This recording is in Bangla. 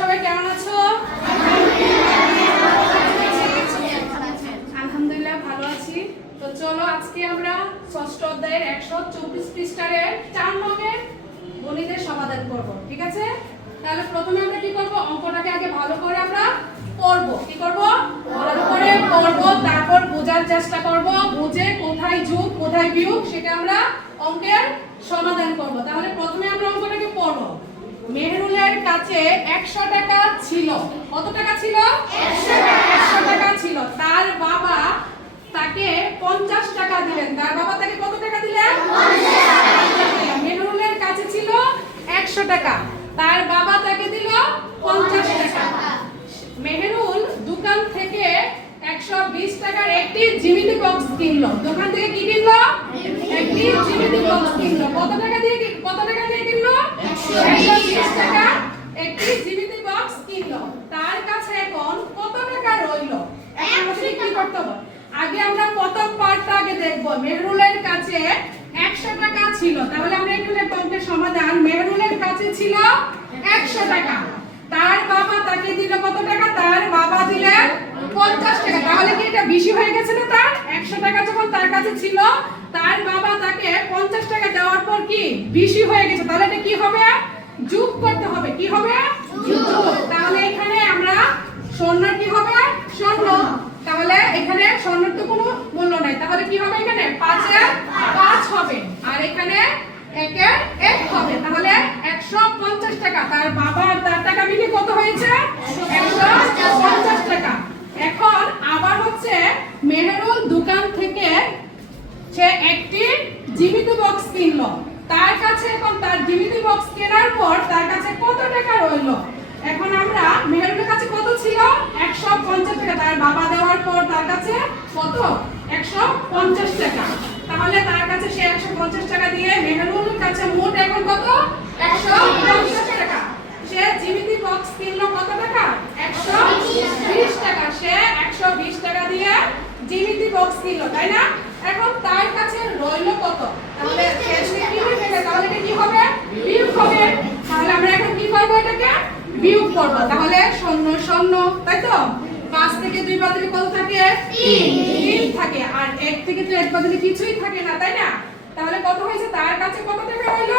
সবাই কেমন আছো? আলহামদুলিল্লাহ ভালো আছি। তো চলো আজকে আমরা ষষ্ঠ অধ্যায়ের 124 পৃষ্ঠার 4 নম্বরের গণিতের সমাধান করব। ঠিক আছে? তাহলে প্রথমে আমরা কি করব? অঙ্কটাকে আগে ভালো করে আমরা পড়ব। কি করব? ভালো করে পড়ব, তারপর বোঝার চেষ্টা করব, বুঝে কোথায় যোগ কোথায় বিয়োগ সেটা আমরা অঙ্কের সমাধান করব। তাহলে প্রথমে আমরা অঙ্কটাকে পড়ব। মেহরুলের কাছে 100 টাকা ছিল। কত টাকা ছিল? 100 টাকা ছিল। তার বাবা তাকে 50 টাকা দিলেন। তার বাবা তাকে কত টাকা দিলেন? 50 টাকা। মেহরুলের কাছে ছিল 100 টাকা, তার বাবা তাকে দিল 50 টাকা। মেহরুল দোকান থেকে 120 টাকার একটি জ্যামিতি বক্স কিনলো। দোকান থেকে কি কিনলো? একটি জ্যামিতি বক্স কিনলো। কত টাকা দিয়ে কিনলো? 120 টাকা একটি জ্যামিতি বক্স কিনলো। তার কাছে এখন কত টাকা রইল? এখন আমাদের কি করতে হবে? আগে আমরা প্রথম পার্টটা আগে দেখব। মেহরুলের কাছে 100 টাকা ছিল। তাহলে আমরা একটু লিখব অঙ্কের সমাধান। মেহরুলের কাছে ছিল 100 টাকা। তার বাবা তাকে দিল কত টাকা? তার বাবা দিলেন 50 টাকা। তাহলে কি এটা বেশি হয়ে গেছে না? তার 100 টাকা যখন তার কাছে ছিল, তার বাবা তাকে 50 টাকা দেওয়ার পর কি বেশি হয়ে গেছে। তাহলে এটা কি হবে? যোগ করতে হবে। কি হবে? যোগ। তাহলে এখানে আমরা শূন্য কি হবে? শূন্য। তাহলে এখানে শূন্যর তো কোনো মূল্য নাই। তাহলে কি হবে? এখানে 5 এর 5 হবে, আর এখানে 1 এর 1 হবে। তাহলে 150 টাকা। তার বাবা আর তার টাকা মিলে কত হয়েছে? 150 টাকা। এখন আবার হচ্ছে মেহরুল দোকান থেকে সে একটি জ্যামিতি বক্স কিনলো। তার কাছে এখন তার জ্যামিতি বক্স কেনার পর তার কাছে কত টাকা রইল? এখন আমরা মেহরুলের কাছে কত ছিল? 150 টাকা। তার বাবা দেওয়ার পর তার কাছে কত? 150 টাকা। তাহলে তার কাছে সে 150 টাকা দিয়ে মেহরুলের কাছে মোট এখন কত? 150 টাকা। সে জ্যামিতি বক্স কিনলো কত টাকা? 120 টাকা। সে 120 টাকা দিয়ে জ্যামিতি বক্স কিনলো, তাই না? এখন তার কাছে রইল কত? তাহলে শেষে কি হবে? তাহলে এটা কি হবে? বিয়োগ হবে। তাহলে আমরা এখন কি করব? এটাকে বিয়োগ করব। তাহলে শূন্য শূন্য, তাই তো? 5 থেকে 2 বাদ দিলে কত থাকে? 3 থাকে। আর 1 থেকে তো 1 বাদ দিলে কিছুই থাকে না, তাই না? তাহলে কত হয়েছে? তার কাছে কত টাকা রইল?